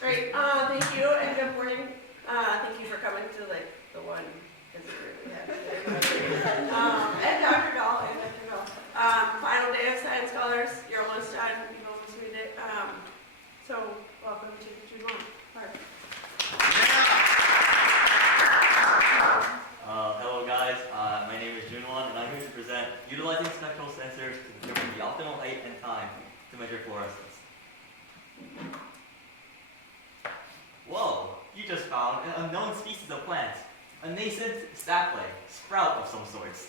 Great. Thank you and good morning. Thank you for coming to the one visit group we had today. And Dr. Dahl and Dr. Dahl. Final day of Science Scholars. You're almost done. You've almost made it. So welcome to the June 1 part. Hello guys, my name is Junwon and I'm here to present utilizing spectral sensors to determine the optimal height and time to measure fluorescence. Whoa, you just found an unknown species of plant, a nascent sapling, sprout of some sorts.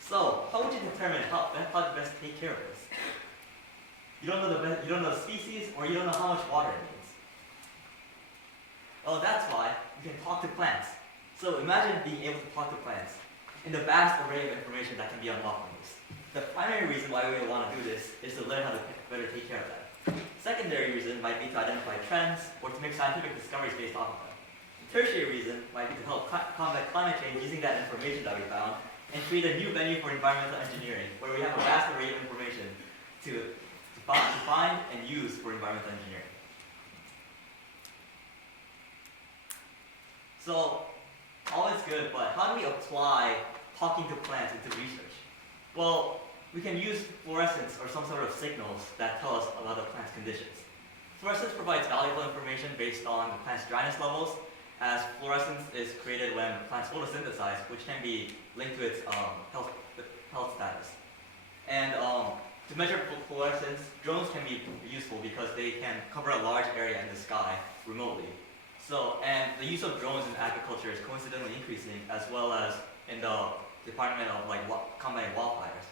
So, how would you determine how to best take care of this? You don't know the species, or you don't know how much water it needs. Well, that's why you can talk to plants. So imagine being able to talk to plants and the vast array of information that can be unlocked from this. The primary reason why we want to do this is to learn how to better take care of them. Secondary reason might be to identify trends or to make scientific discoveries based off of them. The tertiary reason might be to help combat climate change using that information that we found and create a new venue for environmental engineering where we have a vast array of information to find and use for environmental engineering. So, all is good, but how do we apply talking to plants into research? Well, we can use fluorescence or some sort of signals that tell us about the plant's conditions. Fluorescence provides valuable information based on the plant's dryness levels, as fluorescence is created when plants photosynthesize, which can be linked to its health status. And to measure fluorescence, drones can be useful because they can cover a large area in the sky remotely. And the use of drones in agriculture is coincidentally increasing, as well as in the department of combating wildfires.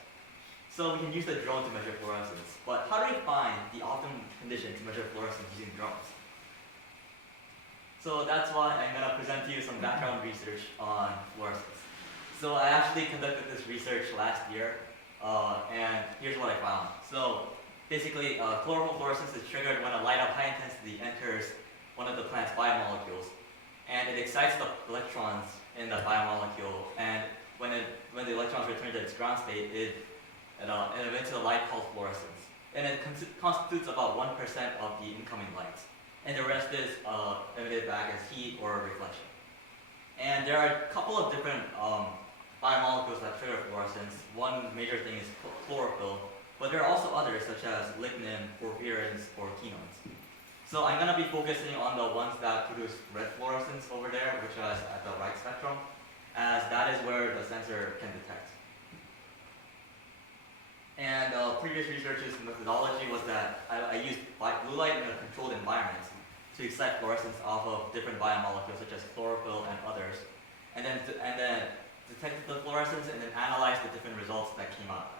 So we can use the drone to measure fluorescence. But how do we find the optimum condition to measure fluorescence using drones? So that's why I'm going to present to you some background research on fluorescence. So I actually conducted this research last year, and here's what I found. So basically, chlorophyll fluorescence is triggered when a light of high intensity enters one of the plant's biomolecules, and it excites the electrons in the biomolecule, and when the electrons return to its ground state, it emits a light called fluorescence. And it constitutes about 1% of the incoming light, and the rest is emitted back as heat or reflection. And there are a couple of different biomolecules that trigger fluorescence. One major thing is chlorophyll, but there are also others such as lignin, porphyrins, or ketones. So I'm going to be focusing on the ones that produce red fluorescence over there, which is at the right spectrum, as that is where the sensor can detect. And previous research's methodology was that I used blue light in a controlled environment to excite fluorescence off of different biomolecules such as chlorophyll and others, and then detected the fluorescence and then analyzed the different results that came out.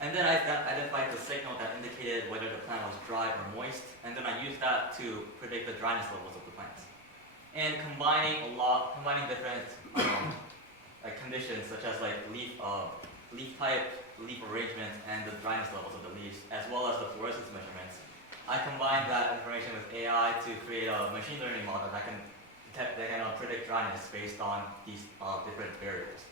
And then I identified the signal that indicated whether the plant was dry or moist, and then I used that to predict the dryness levels of the plants. And combining different conditions such as leaf type, leaf arrangement, and the dryness levels of the leaves, as well as the fluorescence measurements, I combined that information with AI to create a machine learning model that can predict dryness based on these different variables.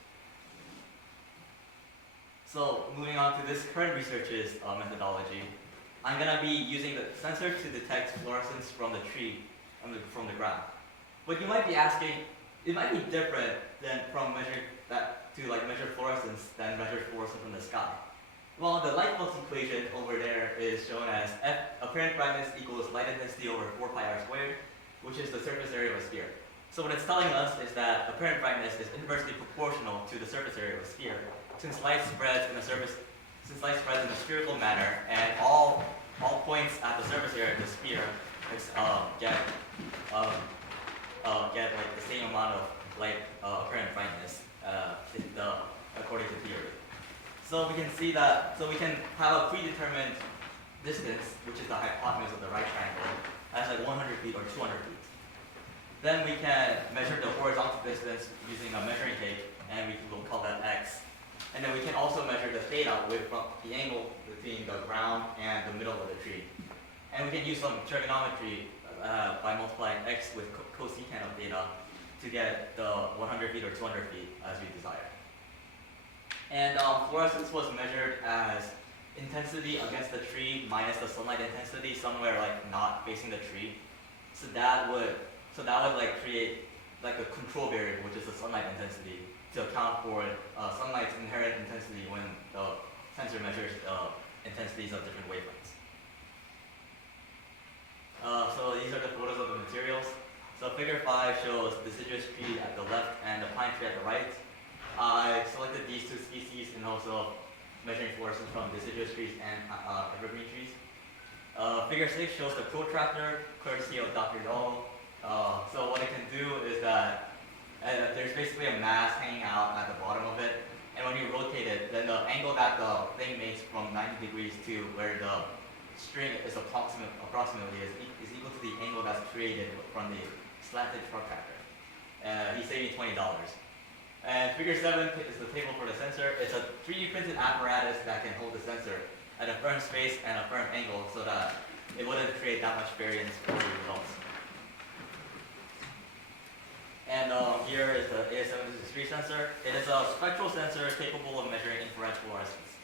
So moving on to this current research's methodology, I'm going to be using the sensor to detect fluorescence from the tree, from the ground. But you might be asking, it might be different than measure fluorescence than measure fluorescence from the sky. Well, the light flux equation over there is shown as F apparent brightness equals light intensity over 4 pi r squared, which is the surface area of a sphere. So what it's telling us is that apparent brightness is inversely proportional to the surface area of a sphere, since light spreads in a spherical manner, and all points at the surface area of the sphere get the same amount of light apparent brightness according to theory. So we can see that. So we can have a predetermined distance, which is the hypotenuse of the right triangle, as 100 feet or 200 feet. Then we can measure the horizontal distance using a measuring tape, and we will call that x. And then we can also measure the theta with the angle between the ground and the middle of the tree. And we can use some trigonometry by multiplying x with cosecant of theta to get the 100 feet or 200 feet as we desire. And fluorescence was measured as intensity against the tree minus the sunlight intensity somewhere like not facing the tree. So that would like create like a control variable, which is the sunlight intensity, to account for sunlight's inherent intensity when the sensor measures intensities of different wavelengths. So these are the photos of the materials. So figure 5 shows deciduous tree at the left and the pine tree at the right. I selected these two species and also measuring fluorescence from deciduous trees and evergreen trees. Figure 6 shows the protractor, courtesy of Dr. Dahl. So what it can do is that there's basically a mass hanging out at the bottom of it, and when you rotate it, then the angle that the thing makes from 90 degrees to where the string is approximately is equal to the angle that's created from the slanted protractor. He saved me $20. And figure 7 is the table for the sensor. It's a 3D printed apparatus that can hold the sensor at a firm space and a firm angle so that it wouldn't create that much variance for the results. And here is the AS763 sensor. It is a spectral sensor capable of measuring infrared fluorescence.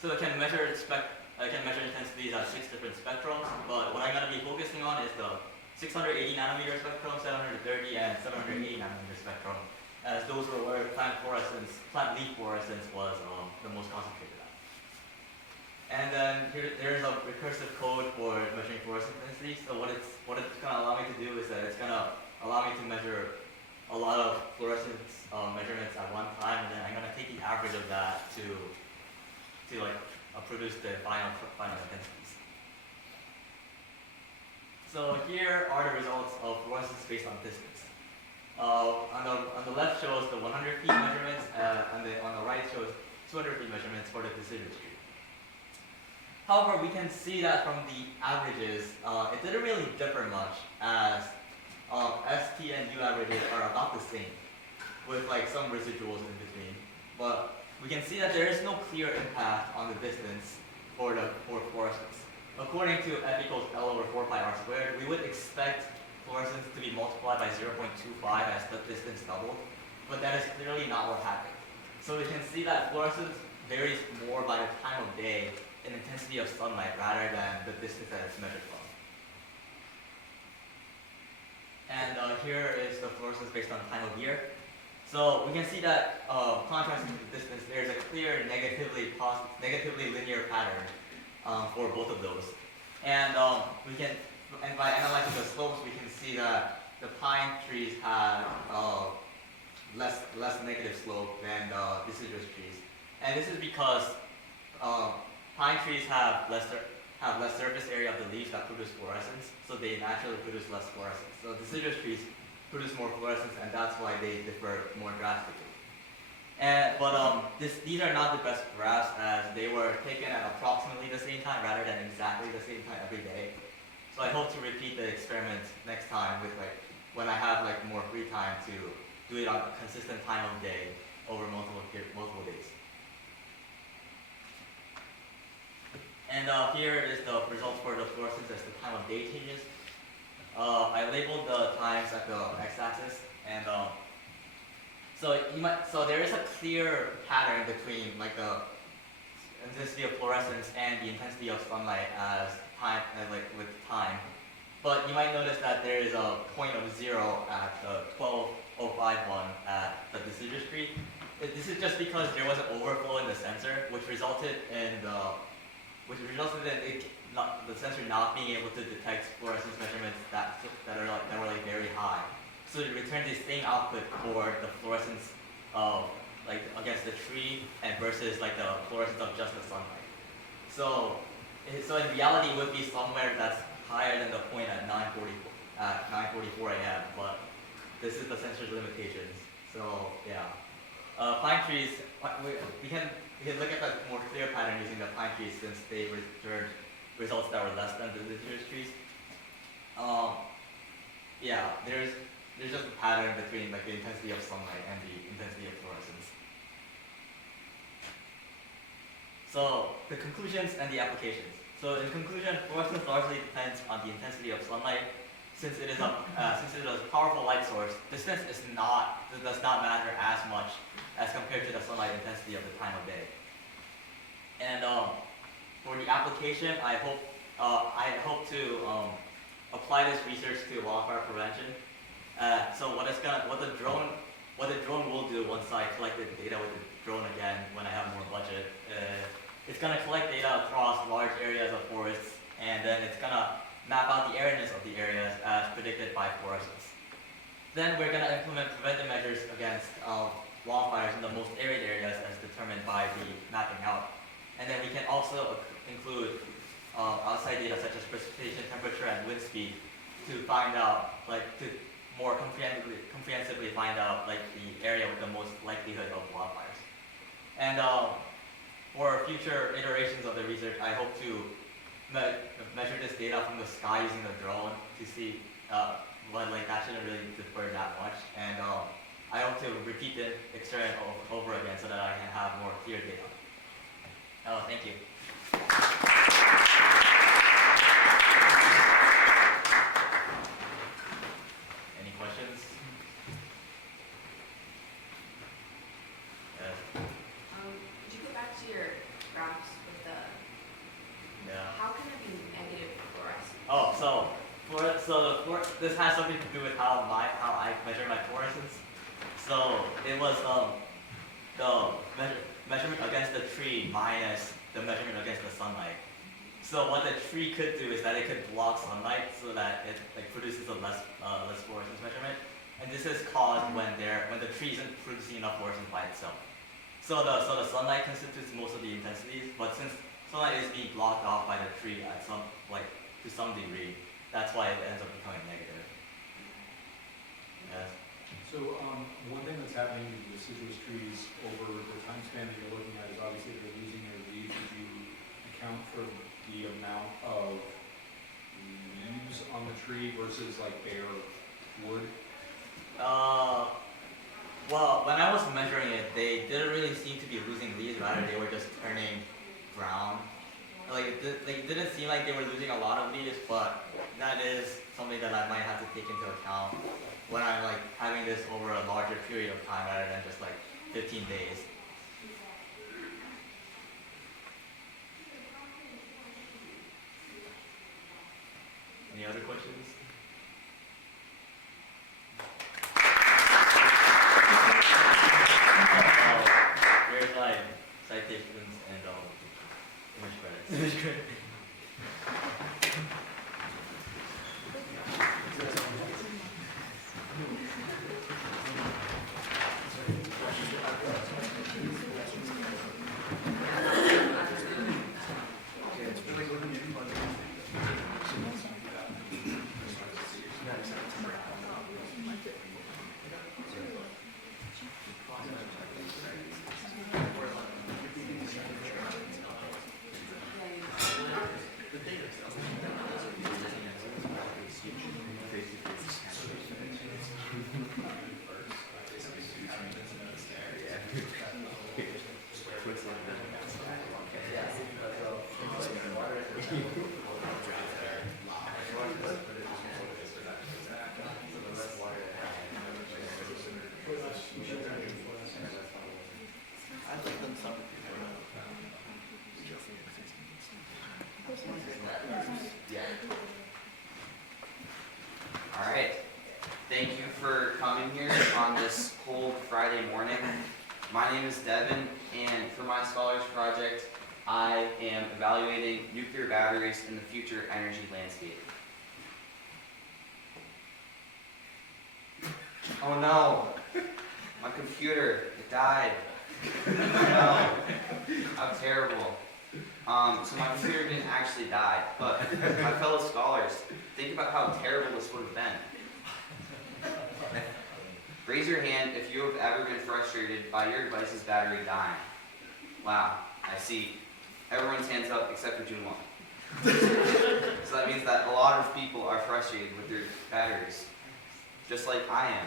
So it can measure intensities at 6 different spectrums, but what I'm going to be focusing on is the 680 nanometer spectrum, 730 and 780 nanometer spectrum, as those were where plant leaf fluorescence was the most concentrated at. And then there's a recursive code for measuring fluorescence intensity. So what it's going to allow me to do is that it's going to allow me to measure a lot of fluorescence measurements at one time, and then I'm going to take the average of that to produce the final intensities. So here are the results of fluorescence based on distance. On the left shows the 100 feet measurements, and on the right shows 200 feet measurements for the deciduous tree. However, we can see that from the averages, it didn't really differ much, as ST and U averages are about the same, with like some residuals in between. But we can see that there is no clear impact on the distance for fluorescence. According to F equals L over 4 pi r squared, we would expect fluorescence to be multiplied by 0.25 as the distance doubled, but that is clearly not what happened. So we can see that fluorescence varies more by the time of day and intensity of sunlight rather than the distance that it's measured from. And here is the fluorescence based on time of year. So we can see that contrasting to the distance, there's a clear negatively linear pattern for both of those. And by analyzing the slopes, we can see that the pine trees have less negative slope than the deciduous trees. And this is because pine trees have less surface area of the leaves that produce fluorescence, so they naturally produce less fluorescence. So deciduous trees produce more fluorescence, and that's why they differ more drastically. But these are not the best graphs, as they were taken at approximately the same time rather than exactly the same time every day. So I hope to repeat the experiment next time with when I have more free time to do it on a consistent time of day over multiple days. And here is the results for the fluorescence as the time of day changes. I labeled the times at the x-axis, and so there is a clear pattern between the intensity of fluorescence and the intensity of sunlight as time, with time. But you might notice that there is a point of 0 at the 12051 at the deciduous tree. This is just because there was an overflow in the sensor, which resulted in the sensor not being able to detect fluorescence measurements that were very high. So it returned the same output for the fluorescence of against the tree and versus the fluorescence of just the sunlight. So in reality, it would be somewhere that's higher than the point at 9:44 a.m. But this is the sensor's limitations. So yeah, pine trees. We can look at the more clear pattern using the pine trees since they returned results that were less than the deciduous trees. Yeah, there's just a pattern between the intensity of sunlight and the intensity of fluorescence. So the conclusions and the applications. So in conclusion, fluorescence largely depends on the intensity of sunlight. Since it is a powerful light source, distance does not matter as much as compared to the sunlight intensity of the time of day. And for the application, I hope to apply this research to wildfire prevention. So what the drone will do once I collect the data with the drone again when I have more budget, it's gonna collect data across large areas of forests, and then it's gonna map out the airness of the areas as predicted by fluorescence. Then we're gonna implement preventive measures against wildfires in the most arid areas as determined by the mapping out. And then we can also include outside data such as precipitation, temperature, and wind speed to find out, to more comprehensively find out the area with the most likelihood of wildfires. And for future iterations of the research, I hope to measure this data from the sky using the drone to see but that shouldn't really differ that much. And I hope to repeat the experiment over again so that I can have more clear data. Thank you. Any questions? Yes. Could you go back to your graphs with the, Yeah. how can it be negative for us? Oh, this has something to do with how I measure my fluorescence. So it was the measurement against the tree minus the measurement against the sunlight. So what the tree could do is that it could block sunlight so that it produces a less fluorescence measurement. And this is caused when the tree isn't producing enough fluorescence by itself. So the sunlight constitutes most of the intensities, but since sunlight is being blocked off by the tree at to some degree, that's why it ends up becoming negative. Yes. So one thing that's happening to deciduous trees over the time span that you're looking at is obviously they're losing their leaves. Did you account for the amount of leaves on the tree versus bare wood? Well, when I was measuring it, they didn't really seem to be losing leaves, rather they were just turning brown. It didn't seem like they were losing a lot of leaves, but that is something that I might have to take into account when I'm having this over a larger period of time rather than just 15 days. Any other questions? There's citations and image credits. Image credits. All right. Thank you for coming here on this cold Friday morning. My name is Devin, and for my scholars project, I am evaluating nuclear batteries in the future energy landscape. Oh no, my computer, it died. Oh no, how terrible. So my computer didn't actually die, but my fellow scholars, think about how terrible this would have been. Raise your hand if you have ever been frustrated by your device's battery dying. Wow, I see. Everyone's hands up except for June 1. So that means that a lot of people are frustrated with their batteries, just like I am.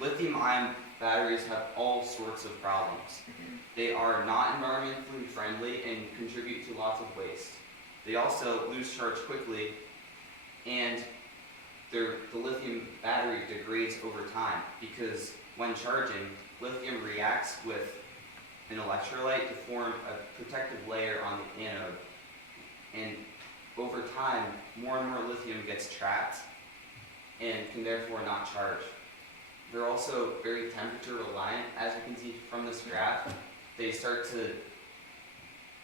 Lithium-ion batteries have all sorts of problems. They are not environmentally friendly and contribute to lots of waste. They also lose charge quickly, and the lithium battery degrades over time because when charging, lithium reacts with an electrolyte to form a protective layer on the anode. And over time, more and more lithium gets trapped and can therefore not charge. They're also very temperature reliant, as you can see from this graph. They start to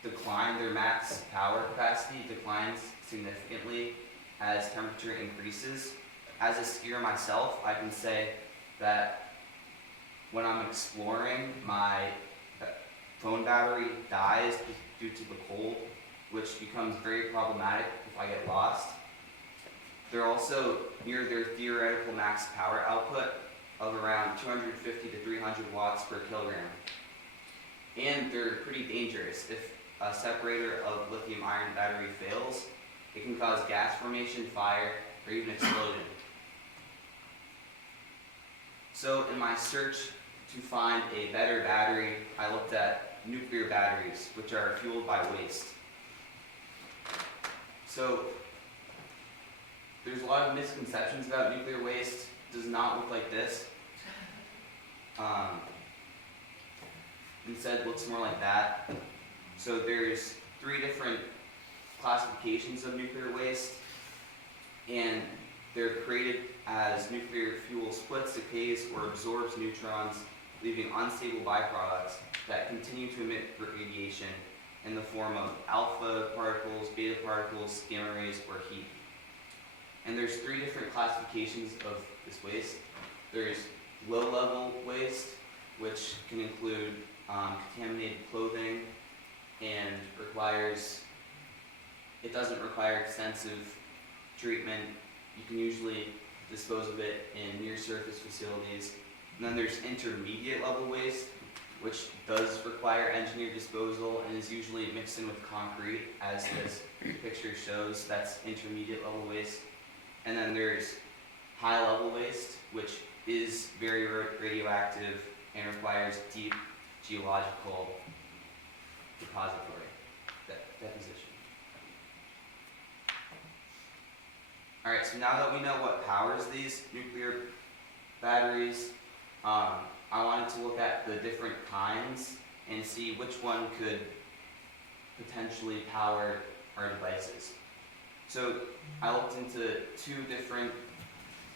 decline, their max power capacity declines significantly as temperature increases. As a skier myself, I can say that when I'm exploring, my phone battery dies due to the cold, which becomes very problematic if I get lost. They're also near their theoretical max power output of around 250 to 300 watts per kilogram. And they're pretty dangerous. If a separator of lithium ion battery fails, it can cause gas formation, fire, or even explosion. So in my search to find a better battery, I looked at nuclear batteries, which are fueled by waste. So there's a lot of misconceptions about nuclear waste. It does not look like this. Instead, it looks more like that. So there's 3 different classifications of nuclear waste, and they're created as nuclear fuel splits, decays, or absorbs neutrons, leaving unstable byproducts that continue to emit radiation in the form of alpha particles, beta particles, gamma rays, or heat. And there's 3 different classifications of this waste. There's low-level waste, which can include contaminated clothing, and it doesn't require extensive treatment. You can usually dispose of it in near-surface facilities. And then there's intermediate level waste, which does require engineered disposal and is usually mixed in with concrete, as this picture shows. That's intermediate level waste. And then there's high level waste, which is very radioactive and requires deep geological deposition. Alright, so now that we know what powers these nuclear batteries, I wanted to look at the different kinds and see which one could potentially power our devices. So I looked into 2 different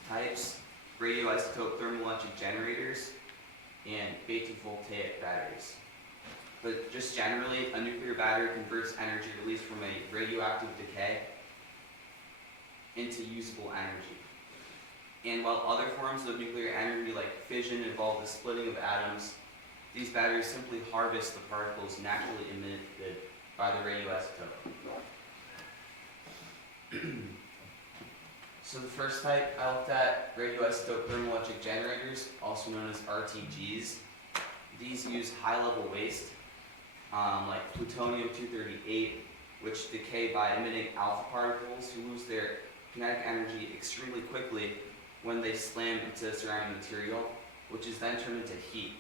types: radioisotope thermoelectric generators and beta voltaic batteries. But just generally, a nuclear battery converts energy released from a radioactive decay into usable energy. And while other forms of nuclear energy like fission involve the splitting of atoms, these batteries simply harvest the particles naturally emitted by the radioisotope. So the first type I looked at, radioisotope thermoelectric generators, also known as RTGs. These use high-level waste, like plutonium-238, which decay by emitting alpha particles who lose their kinetic energy extremely quickly when they slam into surrounding material, which is then turned into heat.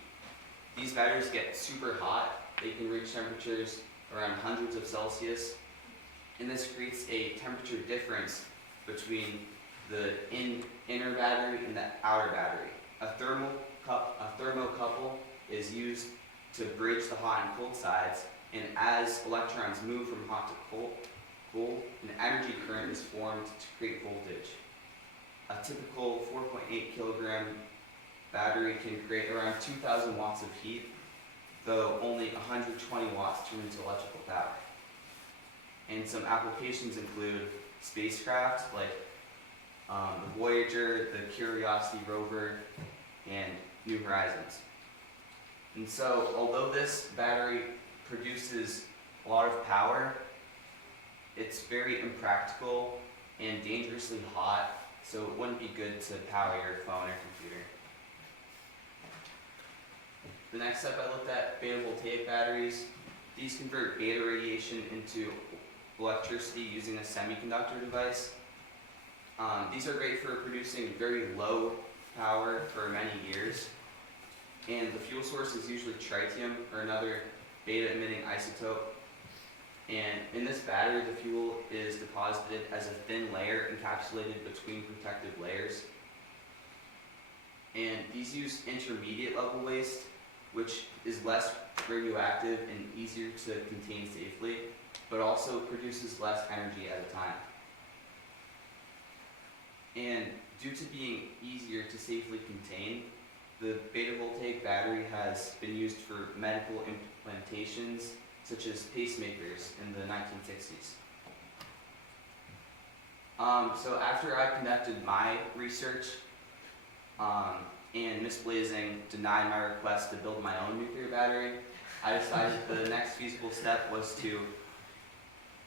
These batteries get super hot. They can reach temperatures around hundreds of Celsius, and this creates a temperature difference between the inner battery and the outer battery. A thermocouple is used to bridge the hot and cold sides, and as electrons move from hot to cold, an energy current is formed to create voltage. A typical 4.8 kilogram battery can create around 2,000 watts of heat, though only 120 watts turn into electrical power. And some applications include spacecraft like the Voyager, the Curiosity rover, and New Horizons. And so, although this battery produces a lot of power, it's very impractical and dangerously hot, so it wouldn't be good to power your phone or computer. The next step I looked at, beta voltaic batteries. These convert beta radiation into electricity using a semiconductor device. These are great for producing very low power for many years. And the fuel source is usually tritium or another beta emitting isotope. And in this battery, the fuel is deposited as a thin layer encapsulated between protective layers. And these use intermediate level waste, which is less radioactive and easier to contain safely, but also produces less energy at a time. And due to being easier to safely contain, the beta voltaic battery has been used for medical implantations such as pacemakers in the 1960s. So after I conducted my research and Ms. Blazing denied my request to build my own nuclear battery, I decided the next feasible step was to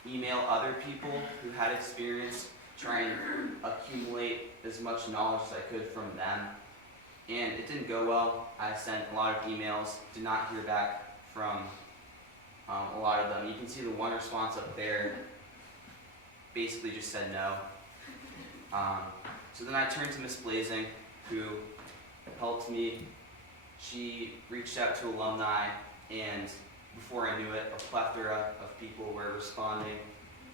email other people who had experience, try and accumulate as much knowledge as I could from them. And it didn't go well. I sent a lot of emails, did not hear back from a lot of them. You can see the one response up there basically just said no. So then I turned to Miss Blazing, who helped me. She reached out to alumni, and before I knew it, a plethora of people were responding,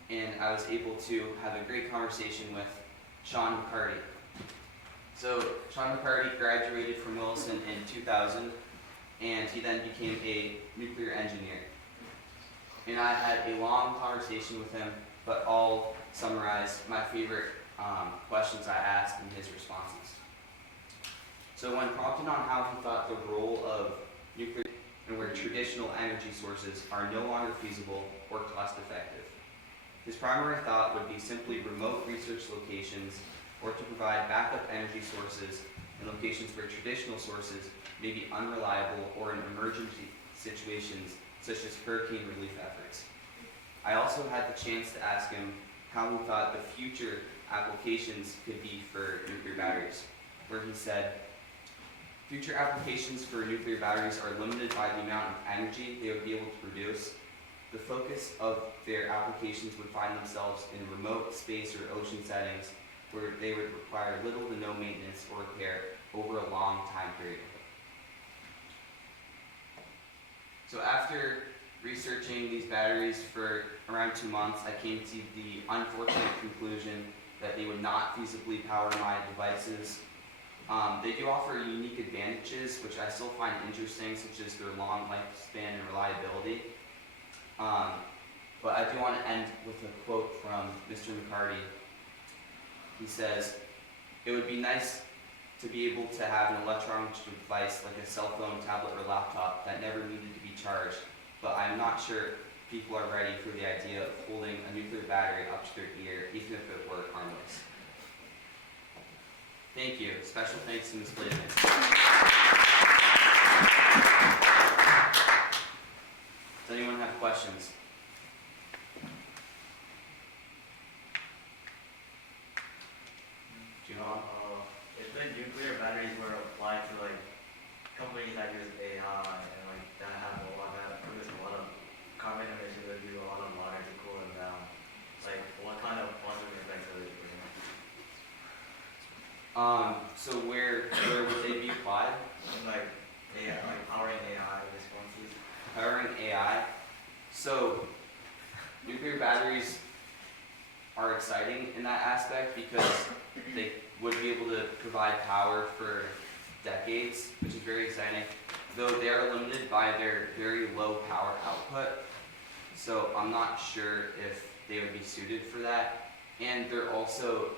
and I was able to have a great conversation with Sean McCarty. So Sean McCarty graduated from Williston in 2000, and he then became a nuclear engineer. And I had a long conversation with him, but I'll summarize my favorite questions I asked and his responses. So when prompted on how he thought the role of nuclear and where traditional energy sources are no longer feasible or cost effective, his primary thought would be simply remote research locations or to provide backup energy sources in locations where traditional sources may be unreliable or in emergency situations such as hurricane relief efforts. I also had the chance to ask him how he thought the future applications could be for nuclear batteries, where he said, future applications for nuclear batteries are limited by the amount of energy they would be able to produce. The focus of their applications would find themselves in remote space or ocean settings where they would require little to no maintenance or repair over a long time period. So after researching these batteries for around 2 months, I came to the unfortunate conclusion that they would not feasibly power my devices. They do offer unique advantages, which I still find interesting, such as their long lifespan and reliability. But I do want to end with a quote from Mr. McCarty. He says, "It would be nice to be able to have an electronic device like a cell phone, tablet, or laptop that never needed to be charged, but I'm not sure people are ready for the idea of holding a nuclear battery up to their ear, even if it were harmless." Thank you. Special thanks to Ms. Blazing. Does anyone have questions? John? If the nuclear batteries were applied to like companies that use AI and like that have a lot that produce a lot of carbon emissions that use a lot of water to cool them down, like what kind of positive effects are they bringing? So where would they be applied? Like AI, like powering AI responses. Powering AI. So nuclear batteries are exciting in that aspect because they would be able to provide power for decades, which is very exciting, though they are limited by their very low power output. So I'm not sure if they would be suited for that. And they're also,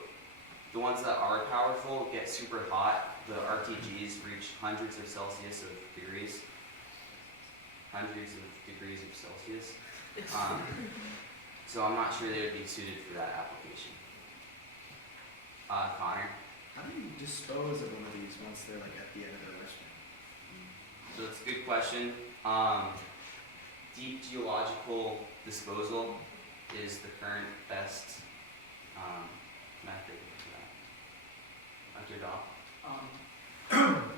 the ones that are powerful get super hot. The RTGs reach hundreds of Celsius of degrees. Hundreds of degrees of Celsius. So I'm not sure they would be suited for that application. Connor? How do you dispose of one of these once they're like at the end of their lifespan? So that's a good question. Deep geological disposal is the current best method for that. Dr. Dahl?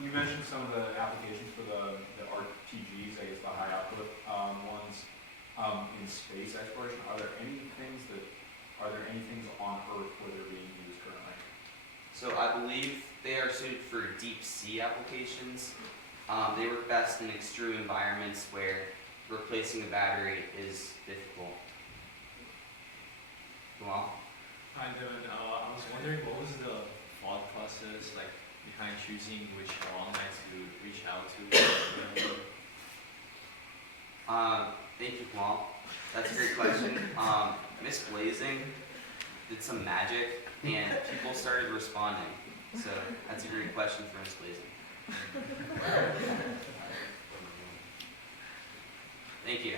You mentioned some of the applications for the RTGs, I guess the high output ones, in space exploration. Are there any things on Earth where they're being used currently? So I believe they are suited for deep sea applications. They work best in extreme environments where replacing a battery is difficult. Well, Hi Devin, I was wondering what was the thought process like behind choosing which alumni to reach out to? Well, that's a great question. Miss Blazing did some magic and people started responding. So that's a great question for Miss Blazing. Thank you.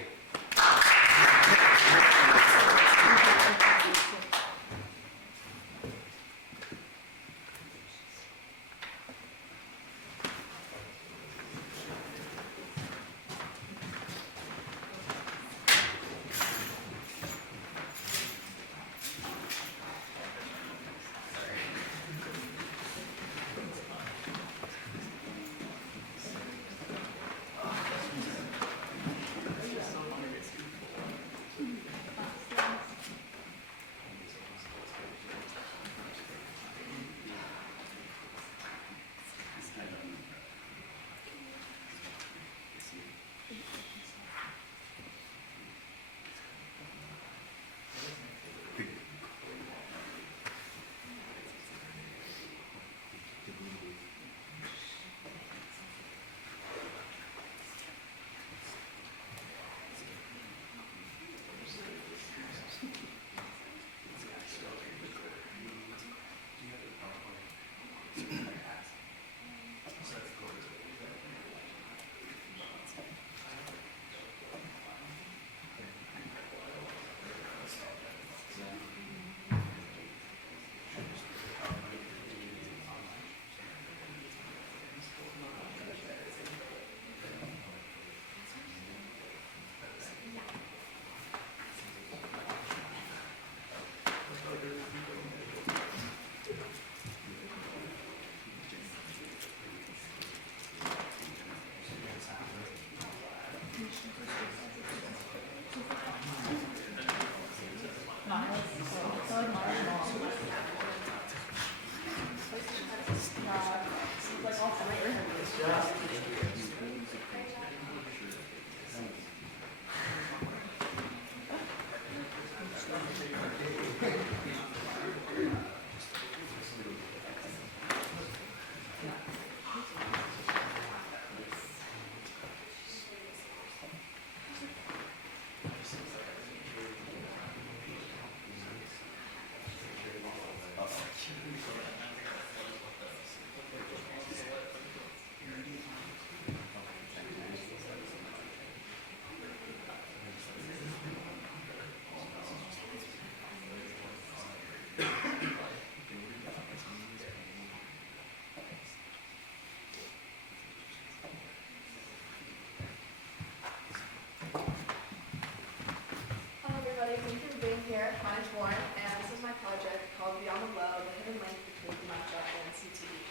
Thank you for being here. My name's Lauren, and this is my project called Beyond the Glow, the hidden link between dementia and CTE.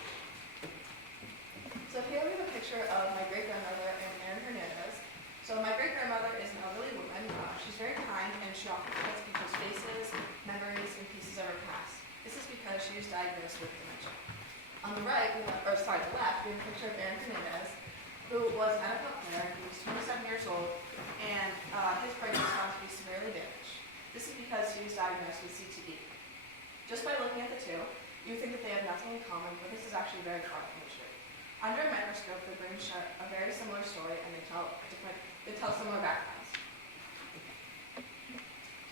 So here we have a picture of my great-grandmother and Erin Hernandez. So my great-grandmother is an elderly woman. She's very kind, and she often puts people's faces, memories, and pieces of her past. This is because she was diagnosed with dementia. On the right, the left, we have a picture of Erin Hernandez, who was an NFL player. He was 27 years old, and his brain was found to be severely damaged. This is because he was diagnosed with CTE. Just by looking at the two, you think that they have nothing in common, but this is actually very far from the truth. Under a microscope, their brains share a very similar story, and they tell similar backgrounds.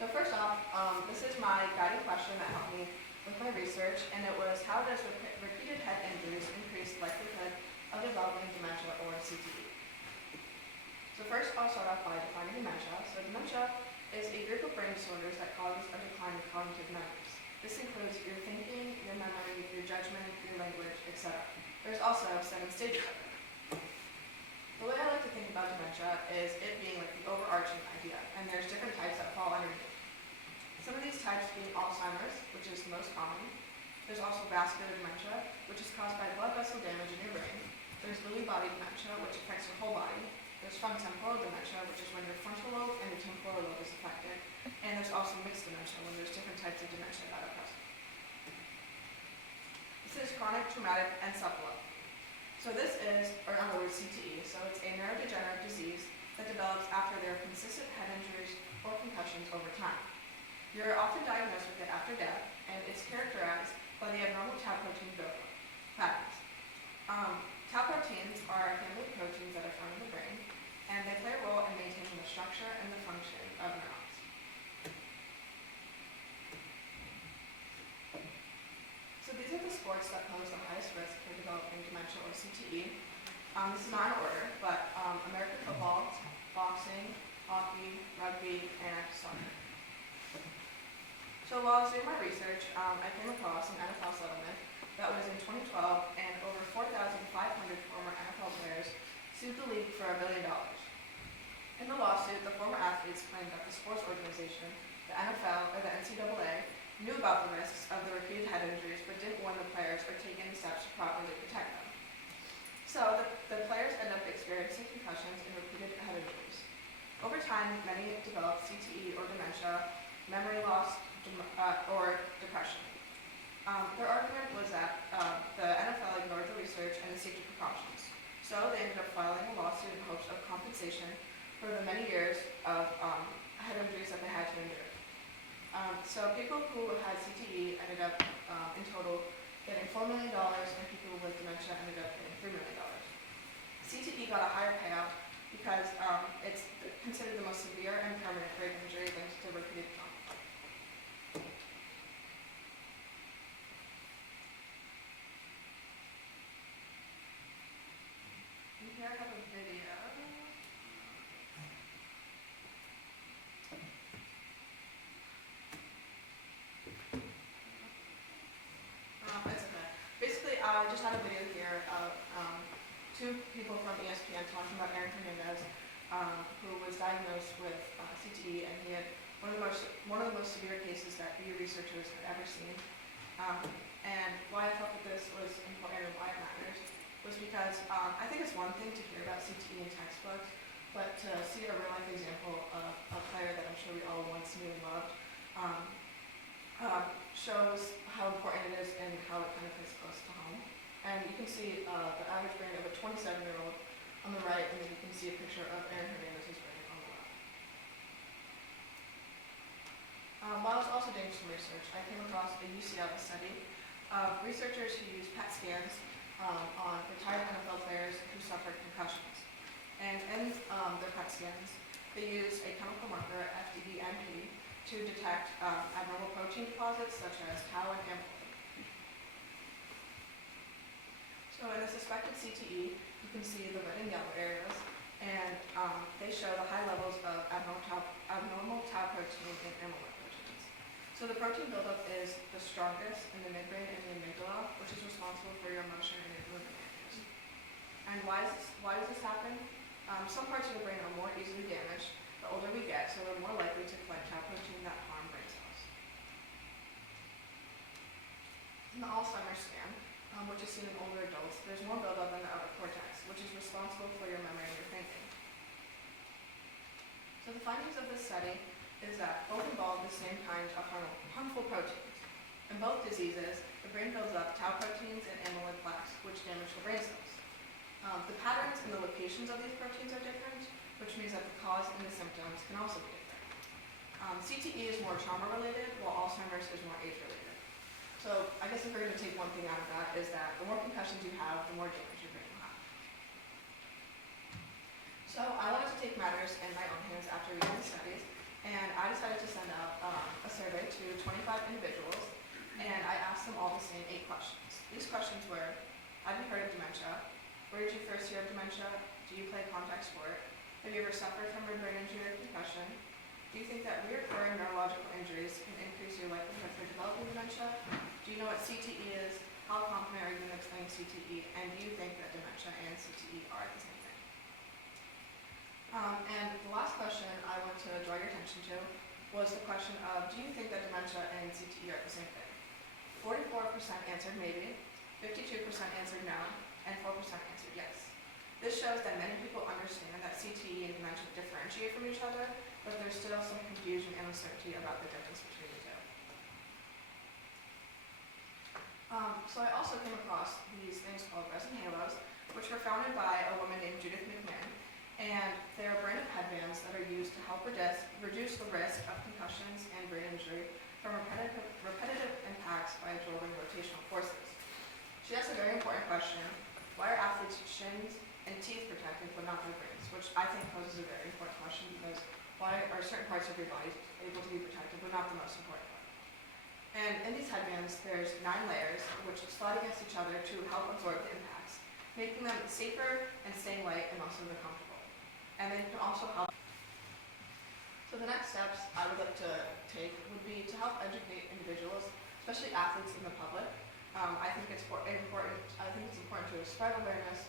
So first off, this is my guiding question that helped me with my research, and it was, how does repeated head injuries increase the likelihood of developing dementia or CTE? So first, I'll start off by defining dementia. So dementia is a group of brain disorders that causes a decline in cognitive memories. This includes your thinking, your memory, your judgment, your language, etc. There's also 7 stages of it. The way I like to think about dementia is it being like the overarching idea, and there's different types that fall underneath. Some of these types being Alzheimer's, which is the most common. There's also vascular dementia, which is caused by blood vessel damage in your brain. There's Lewy body dementia, which affects your whole body. There's frontotemporal dementia, which is when your frontal lobe and your temporal lobe is affected. And there's also mixed dementia, when there's different types of dementia that are present. This is chronic traumatic encephalopathy. So this is, or in other words, CTE. So it's a neurodegenerative disease that develops after there are consistent head injuries or concussions over time. You're often diagnosed with it after death, and it's characterized by the abnormal tau protein buildup patterns. Tau proteins are a family of proteins that are found in the brain, and they play a role in maintaining the structure and the function sports that pose the highest risk for developing dementia or CTE. This is not in order, but American football, boxing, hockey, rugby, and soccer. So while I was doing my research, I came across an NFL settlement that was in 2012, and over 4,500 former NFL players sued the league for $1 billion. In the lawsuit, the former athletes claimed that the sports organization, the NFL, or the NCAA, knew about the risks of the repeated head injuries but didn't warn the players or take any steps to properly protect them. So the players end up experiencing concussions and repeated head injuries. Over time, many develop CTE or dementia, memory loss, or depression. Their argument was that the NFL ignored the research and the safety precautions. So they ended up filing a lawsuit in hopes of compensation for the many years of head injuries that they had to endure. So people who had CTE ended up in total getting $4 million, and people with dementia ended up getting $3 million. CTE got a higher payout because it's considered the most severe and permanent brain injury linked to repeated trauma. And here I have a video. It's okay. Basically, I just had a video here of two people from ESPN talking about Aaron Hernandez, who was diagnosed with CTE, and he had one of the most severe cases that we researchers had ever seen. And why I thought that this was important and why it matters was because I think it's one thing to hear about CTE in textbooks, but to see a real life example of a player that I'm sure we all once knew and loved shows how important it is and how it kind of hits close to home. And you can see the average brain of a 27-year-old on the right, and then you can see a picture of Aaron Hernandez's brain on the left. While I was also doing some research, I came across a UCLA study of researchers who use PET scans on retired NFL players who suffered concussions. And in their PET scans, they use a chemical marker, FDBNP, to detect abnormal protein deposits such as tau and amyloid. So in the suspected CTE, you can see the red and yellow areas, and they show the high levels of abnormal tau protein and amyloid proteins. So the protein buildup is the strongest in the midbrain and the amygdala, which is responsible for your emotion and your movement areas. And why does this happen? Some parts of the brain are more easily damaged the older we get, so we're more likely to collect tau protein that harm brain cells. In the Alzheimer's scan, which is seen in older adults, there's more buildup in the outer cortex, which is responsible for your memory and your thinking. So the findings of this study is that both involve the same kind of harmful proteins. In both diseases, the brain builds up tau proteins and amyloid plaques, which damage the brain cells. The patterns and the locations of these proteins are different, which means that the cause and the symptoms can also be different. CTE is more trauma-related, while Alzheimer's is more age-related. So I guess if we're going to take one thing out of that is that the more concussions you have, the more damage your brain will have. So I wanted to take matters in my own hands after reading the studies, and I decided to send out a survey to 25 individuals, and I asked them all the same 8 questions. These questions were, have you heard of dementia? Where did you first hear of dementia? Do you play contact sport? Have you ever suffered from a brain injury or concussion? Do you think that recurring neurological injuries can increase your likelihood for developing dementia? Do you know what CTE is? How confident are you in explaining CTE? And do you think that dementia and CTE are the same thing? And the last question I want to draw your attention to was the question of, do you think that dementia and CTE are the same thing? 44% answered maybe, 52% answered no, and 4% answered yes. This shows that many people understand that CTE and dementia differentiate from each other, but there's still some confusion and uncertainty about the difference between the two. So I also came across these things called resin halos, which were founded by a woman named Judith McMahon, and they're a brand of headbands that are used to help reduce the risk of concussions and brain injury from repetitive impacts by absorbing rotational forces. She asked a very important question: why are athletes' shins and teeth protected but not their brains? Which I think poses a very important question, because why are certain parts of your body able to be protected but not the most important part? And in these headbands, there's 9 layers, which slide against each other to help absorb the impacts, making them safer and staying light and also more comfortable. And they can also help. So the next steps I would like to take would be to help educate individuals, especially athletes in the public. I think it's important. I think it's important to spread awareness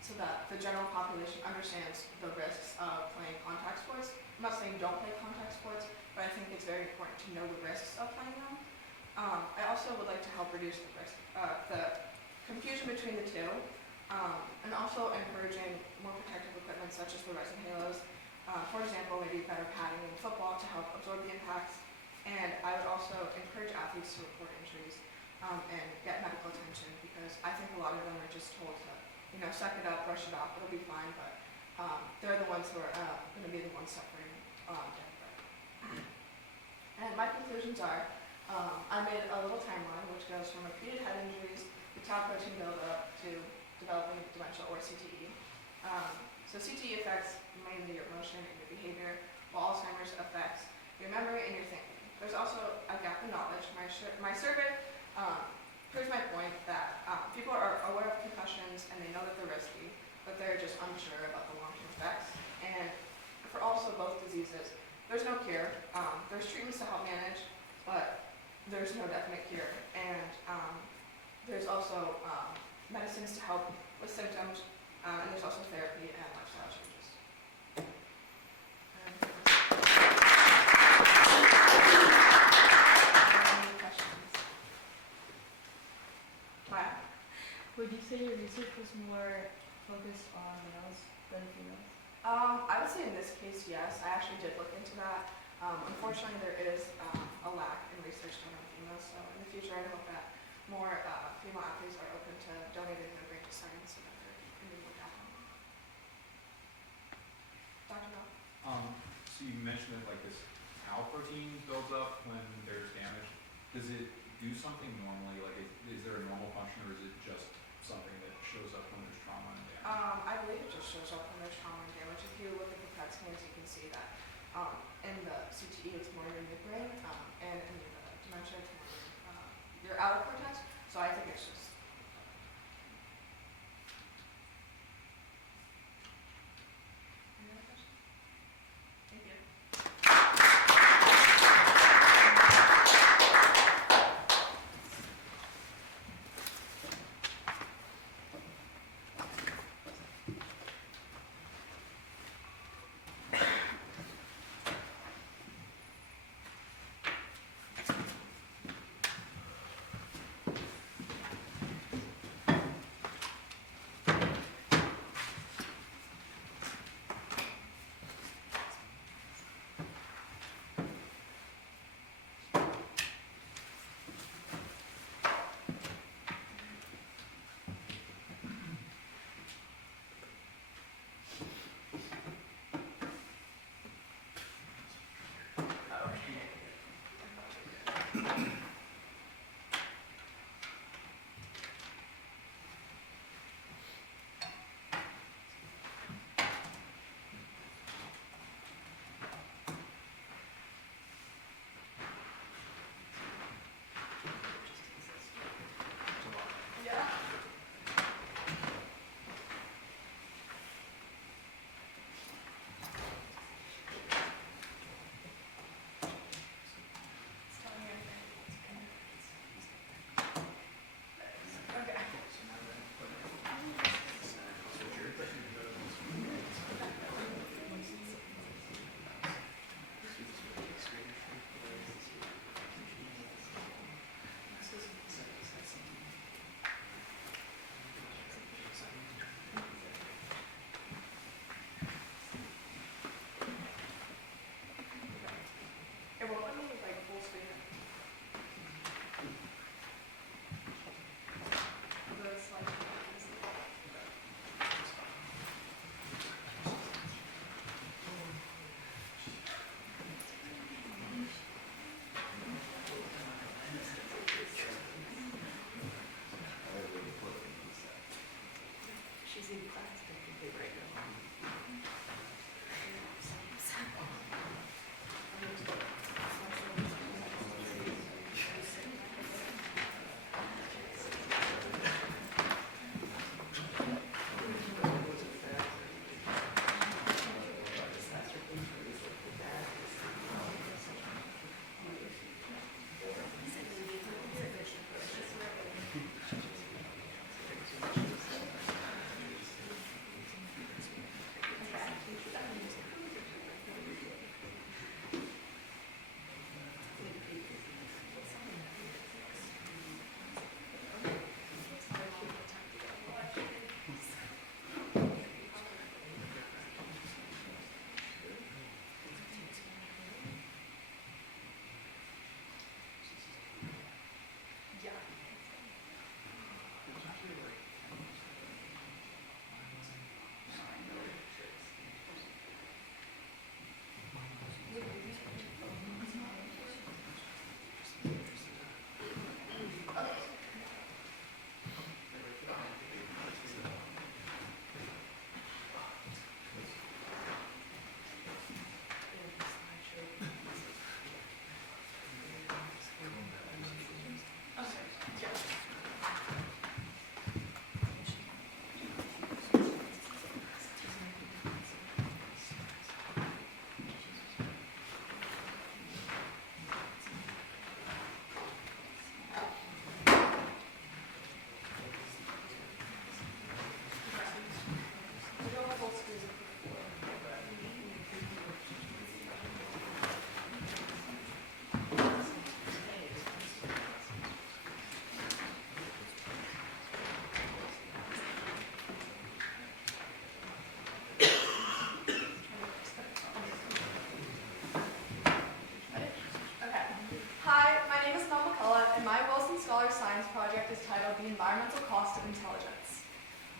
so that the general population understands the risks of playing contact sports. I'm not saying don't play contact sports, but I think it's very important to know the risks of playing them. I also would like to help reduce the confusion between the two, and also encouraging more protective equipment such as the resin halos. For example, maybe better padding in football to help absorb the impacts. And I would also encourage athletes to report injuries and get medical attention, because I think a lot of them are just told to, suck it up, brush it off, it'll be fine, but they're the ones who are going to be the ones suffering. And my conclusions are, I made a little timeline which goes from repeated head injuries to tau protein buildup to developing dementia or CTE. So CTE affects mainly your emotion and your behavior, while Alzheimer's affects your memory and your thinking. There's also a gap in knowledge. My survey proves my point that people are aware of concussions and they know that they're risky, but they're just unsure about the long-term effects. And for also both diseases, there's no cure. There's treatments to help manage, but there's no definite cure. And there's also medicines to help with symptoms, and there's also therapy and lifestyle changes. Any questions? Maya? Would you say your research was more focused on males than females? I would say in this case, yes. I actually did look into that. Unfortunately, there is a lack in research done on females, so in the future, I hope that more female athletes are open to donating their brain to science so that they're going to be looked at. Dr. Bell? So you mentioned that like this tau protein builds up when there's damage. Does it do something normally? Like, is there a normal function, or is it just something that shows up when there's trauma and damage? I believe it just shows up when there's trauma and damage. If you look at the PET scans, you can see that in the CTE, it's more in your midbrain, and in the dementia, it's more in your outer cortex. So I think it's just. Any other questions? Thank you. project is titled The Environmental Cost of Intelligence.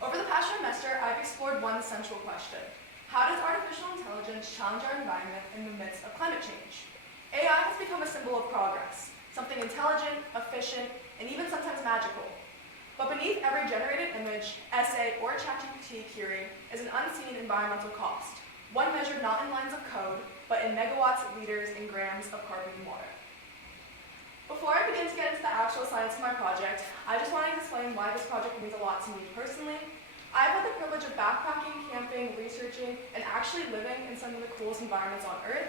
Over the past semester, I've explored one central question. How does artificial intelligence challenge our environment in the midst of climate change? AI has become a symbol of progress, something intelligent, efficient, and even sometimes magical. But beneath every generated image, essay, or ChatGPT query is an unseen environmental cost, one measured not in lines of code, but in megawatts, liters, and grams of carbon and water. Before I begin to get into the actual science of my project, I just wanted to explain why this project means a lot to me personally. I've had the privilege of backpacking, camping, researching, and actually living in some of the coolest environments on Earth.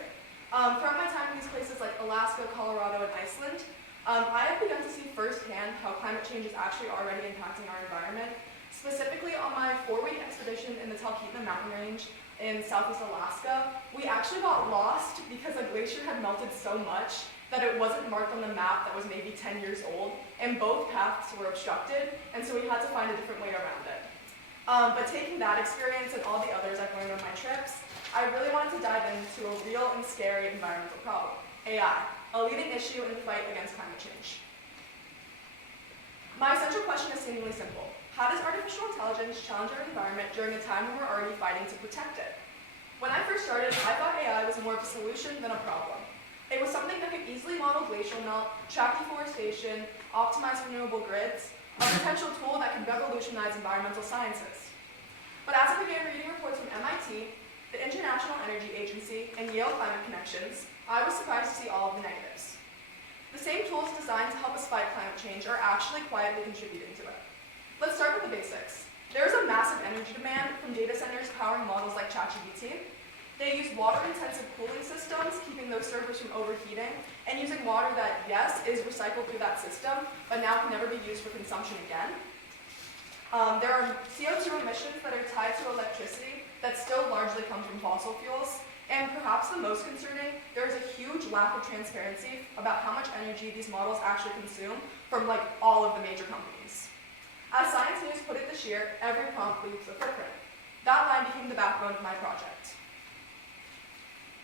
From my time in these places like Alaska, Colorado, and Iceland, I have begun to see firsthand how climate change is actually already impacting our environment. Specifically on my 4-week expedition in the Talkeetna mountain range in southeast Alaska, we actually got lost because a glacier had melted so much that it wasn't marked on the map that was maybe 10 years old, and both paths were obstructed, and so we had to find a different way around it. But taking that experience and all the others I've learned on my trips, I really wanted to dive into a real and scary environmental problem, AI, a leading issue in the fight against climate change. My central question is seemingly simple. How does artificial intelligence challenge our environment during a time when we're already fighting to protect it? When I first started, I thought AI was more of a solution than a problem. It was something that could easily model glacial melt, track deforestation, optimize renewable grids, a potential tool that could revolutionize environmental sciences. But as I began reading reports from MIT, the International Energy Agency, and Yale Climate Connections, I was surprised to see all of the negatives. The same tools designed to help us fight climate change are actually quietly contributing to it. Let's start with the basics. There is a massive energy demand from data centers powering models like ChatGPT. They use water-intensive cooling systems, keeping those servers from overheating, and using water that, yes, is recycled through that system, but now can never be used for consumption again. There are CO2 emissions that are tied to electricity that still largely come from fossil fuels, and perhaps the most concerning, there is a huge lack of transparency about how much energy these models actually consume from all of the major companies. As Science News put it this year, every prompt leaves a footprint. That line became the backbone of my project.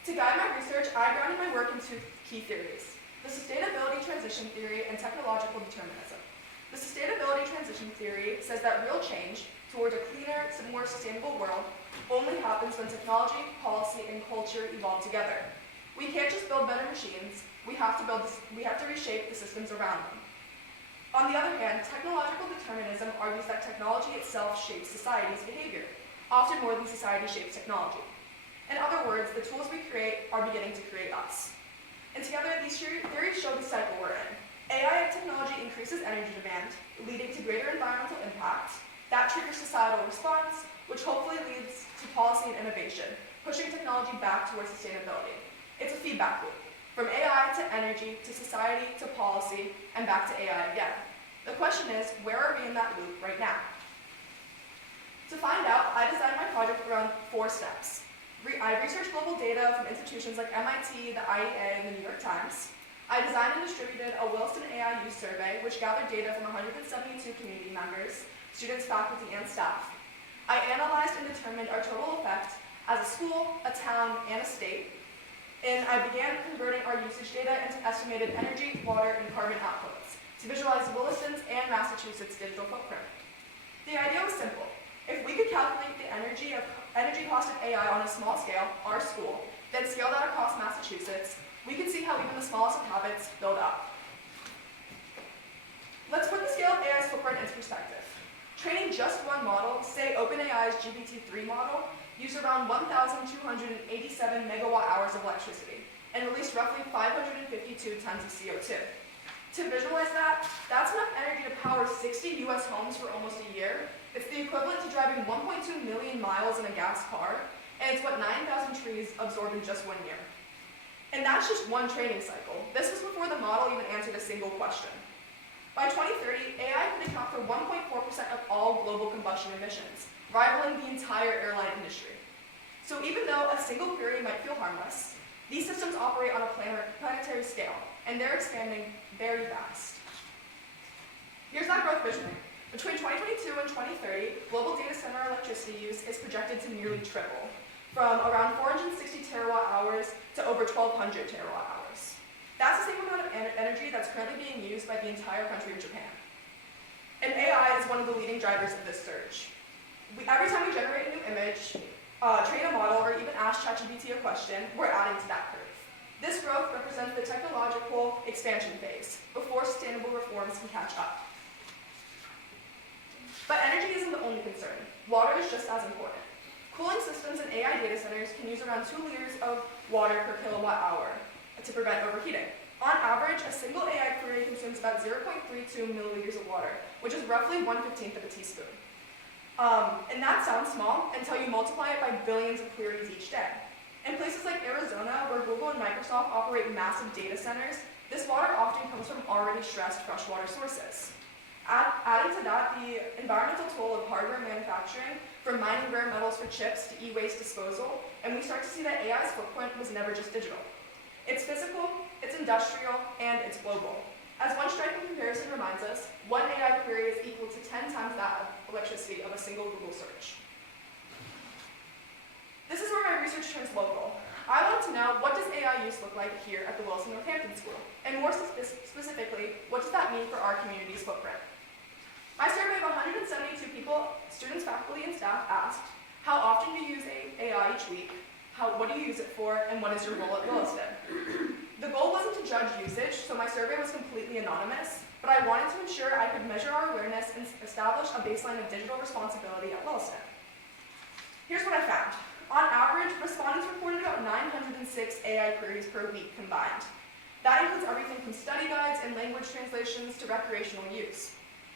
To guide my research, I grounded my work in 2 key theories, the sustainability transition theory and technological determinism. The sustainability transition theory says that real change towards a cleaner, more sustainable world only happens when technology, policy, and culture evolve together. We can't just build better machines, we have to reshape the systems around them. On the other hand, technological determinism argues that technology itself shapes society's behavior, often more than society shapes technology. In other words, the tools we create are beginning to create us. And together, these theories show the cycle we're in. AI technology increases energy demand, leading to greater environmental impact. That triggers societal response, which hopefully leads to policy and innovation, pushing technology back towards sustainability. It's a feedback loop, from AI to energy, to society, to policy, and back to AI again. The question is, where are we in that loop right now? To find out, I designed my project around 4 steps. I researched global data from institutions like MIT, the IEA, and the New York Times. I designed and distributed a Williston AI use survey, which gathered data from 172 community members, students, faculty, and staff. I analyzed and determined our total effect as a school, a town, and a state. And I began converting our usage data into estimated energy, water, and carbon outputs to visualize Williston's and Massachusetts' digital footprint. The idea was simple. If we could calculate the energy cost of AI on a small scale, our school, then scale that across Massachusetts, we could see how even the smallest of habits build up. Let's put the scale of AI's footprint into perspective. Training just one model, say OpenAI's GPT-3 model, used around 1,287 megawatt hours of electricity and released roughly 552 tons of CO2. To visualize that, that's enough energy to power 60 US homes for almost a year. It's the equivalent to driving 1.2 million miles in a gas car, and it's what 9,000 trees absorb in just 1 year. And that's just one training cycle. This was before the model even answered a single question. By 2030, AI could account for 1.4% of all global combustion emissions, rivaling the entire airline industry. So even though a single query might feel harmless, these systems operate on a planetary scale, and they're expanding very fast. Here's that growth vision. Between 2022 and 2030, global data center electricity use is projected to nearly triple, from around 460 terawatt hours to over 1,200 terawatt hours. That's the same amount of energy that's currently being used by the entire country of Japan. and AI is one of the leading drivers of this surge. Every time we generate a new image, train a model, or even ask ChatGPT a question, we're adding to that curve. This growth represents the technological expansion phase, before sustainable reforms can catch up. But energy isn't the only concern. Water is just as important. Cooling systems in AI data centers can use around 2 liters of water per kilowatt hour to prevent overheating. On average, a single AI query consumes about 0.32 milliliters of water, which is roughly 1/15 of a teaspoon. And that sounds small until you multiply it by billions of queries each day. In places like Arizona, where Google and Microsoft operate massive data centers, this water often comes from already stressed freshwater sources. Adding to that, the environmental toll of hardware manufacturing, from mining rare metals for chips to e-waste disposal, and we start to see that AI's footprint was never just digital. It's physical, it's industrial, and it's global. As one striking comparison reminds us, one AI query is equal to 10 times that of electricity of a single Google search. This is where my research turns local. I want to know, what does AI use look like here at the Williston Northampton School? And more specifically, what does that mean for our community's footprint? My survey of 172 people, students, faculty, and staff, asked, how often do you use AI each week? What do you use it for? And what is your role at Williston? The goal wasn't to judge usage, so my survey was completely anonymous, but I wanted to ensure I could measure our awareness and establish a baseline of digital responsibility at Williston. Here's what I found. On average, respondents reported about 906 AI queries per week combined. That includes everything from study guides and language translations to recreational use.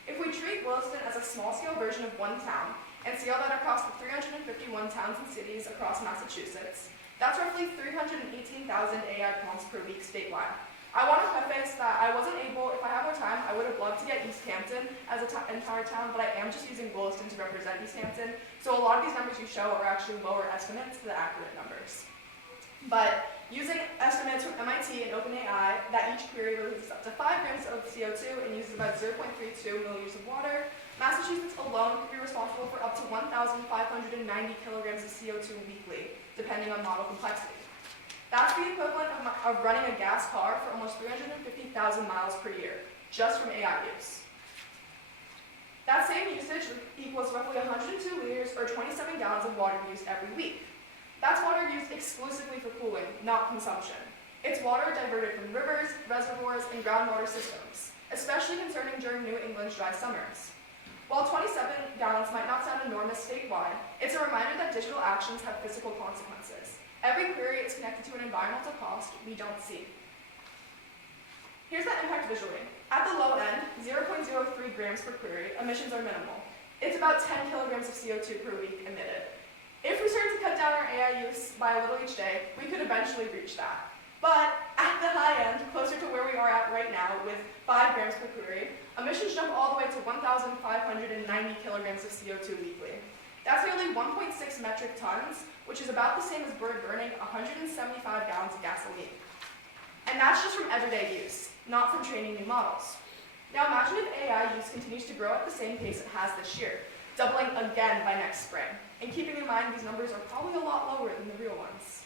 If we treat Williston as a small-scale version of one town and scale that across the 351 towns and cities across Massachusetts, that's roughly 318,000 AI prompts per week statewide. I want to preface that I wasn't able, if I had more time, I would have loved to get East Hampton as an entire town, but I am just using Williston to represent East Hampton, so a lot of these numbers you show are actually lower estimates than accurate numbers. But using estimates from MIT and OpenAI, that each query releases up to 5 grams of CO2 and uses about 0.32 milliliters of water, Massachusetts alone could be responsible for up to 1,590 kilograms of CO2 weekly, depending on model complexity. That's the equivalent of running a gas car for almost 350,000 miles per year, just from AI use. That same usage equals roughly 102 liters or 27 gallons of water used every week. That's water used exclusively for cooling, not consumption. It's water diverted from rivers, reservoirs, and groundwater systems, especially concerning during New England's dry summers. While 27 gallons might not sound enormous statewide, it's a reminder that digital actions have physical consequences. Every query is connected to an environmental cost we don't see. Here's that impact visually. At the low end, 0.03 grams per query, emissions are minimal. It's about 10 kilograms of CO2 per week emitted. If we started to cut down our AI use by a little each day, we could eventually reach that. But at the high end, closer to where we are at right now with 5 grams per query, emissions jump all the way to 1,590 kilograms of CO2 weekly. That's nearly 1.6 metric tons, which is about the same as bird burning 175 gallons of gasoline. And that's just from everyday use, not from training new models. Now imagine if AI use continues to grow at the same pace it has this year, doubling again by next spring. And keeping in mind these numbers are probably a lot lower than the real ones.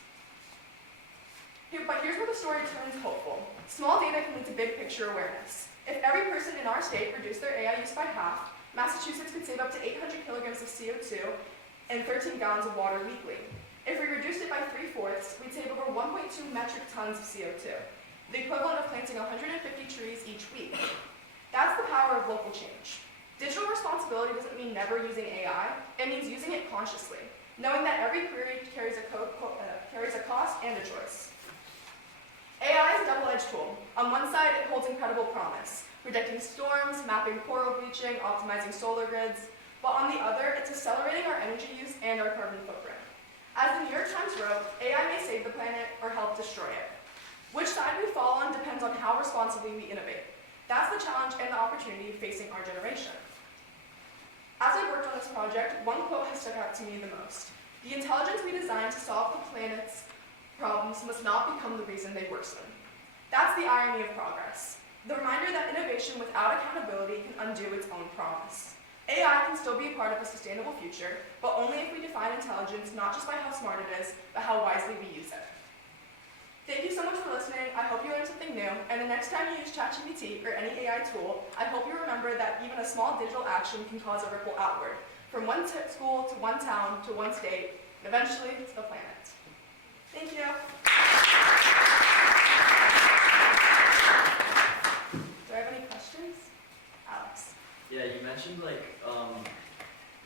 But here's where the story turns hopeful. Small data can lead to big picture awareness. If every person in our state reduced their AI use by half, Massachusetts could save up to 800 kilograms of CO2 and 13 gallons of water weekly. If we reduced it by 3/4, we'd save over 1.2 metric tons of CO2, the equivalent of planting 150 trees each week. That's the power of local change. Digital responsibility doesn't mean never using AI, it means using it consciously, knowing that every query carries a cost and a choice. AI is a double-edged tool. On one side, it holds incredible promise, predicting storms, mapping coral bleaching, optimizing solar grids, but on the other, it's accelerating our energy use and our carbon footprint. As the New York Times wrote, AI may save the planet or help destroy it. Which side we fall on depends on how responsibly we innovate. That's the challenge and the opportunity facing our generation. As I worked on this project, one quote has stuck out to me the most. The intelligence we designed to solve the planet's problems must not become the reason they worsen. That's the irony of progress. The reminder that innovation without accountability can undo its own promise. AI can still be a part of a sustainable future, but only if we define intelligence not just by how smart it is, but how wisely we use it. Thank you so much for listening. I hope you learned something new. And the next time you use ChatGPT or any AI tool, I hope you remember that even a small digital action can cause a ripple outward, from one school to one town to one state, and eventually to the planet. Thank you. Do I have any questions? Alex. Yeah, you mentioned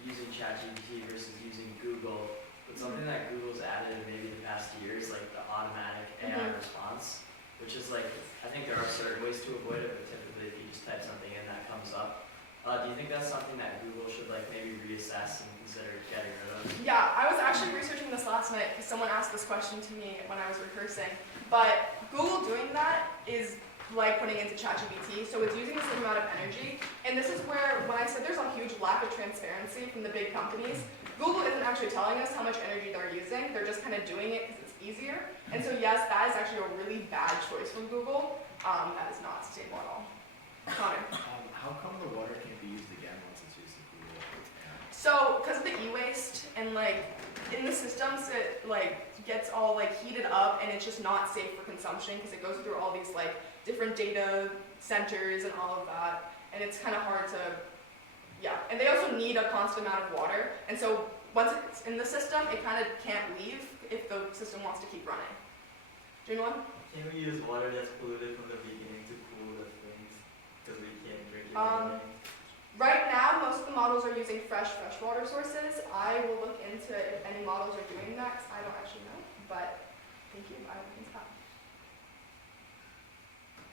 using ChatGPT versus using Google, but something that Google's added in maybe the past year is like the automatic AI response, which is like, I think there are certain ways to avoid it, but typically if you just type something in, that comes up. Do you think that's something that Google should like maybe reassess and consider getting rid of? Yeah, I was actually researching this last night because someone asked this question to me when I was rehearsing. But Google doing that is like putting into ChatGPT, so it's using the same amount of energy. And this is where, when I said there's a huge lack of transparency from the big companies, Google isn't actually telling us how much energy they're using. They're just kind of doing it because it's easier. And so yes, that is actually a really bad choice from Google. That is not sustainable at all. Connor. How come the water can't be used again once it's used in Google? So, because of the e-waste and in the systems, it gets all heated up and it's just not safe for consumption because it goes through all these different data centers and all of that, and it's kind of hard to, and they also need a constant amount of water, and so once it's in the system, it kind of can't leave if the system wants to keep running. Do you know what? Can we use water that's polluted from the beginning to cool the things? Because we can't drink it anyway. Right now, most of the models are using freshwater sources. I will look into if any models are doing that, 'cause I don't actually know, but thank you, I will look into that.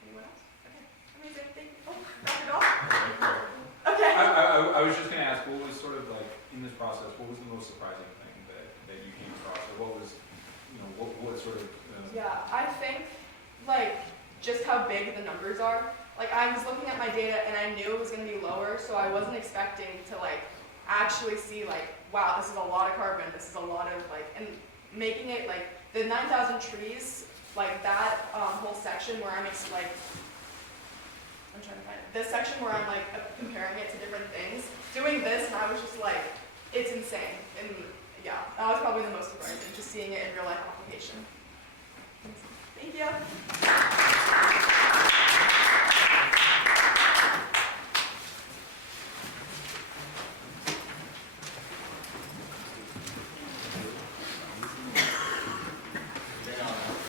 Anyone else? Okay, amazing, thank you. Oh, Dr. Dahl? Okay. I was just gonna ask, what was sort of in this process, what was the most surprising thing that you came across, or what was, what sort of? Yeah, I think just how big the numbers are. I was looking at my data and I knew it was going to be lower, so I wasn't expecting to actually see wow, this is a lot of carbon. This is a lot of and making it the 9,000 trees, that whole section where I'm trying to find it. This section where I'm comparing it to different things. Doing this, and I was just it's insane. And yeah, that was probably the most surprising, just seeing it in real life application. Thank you.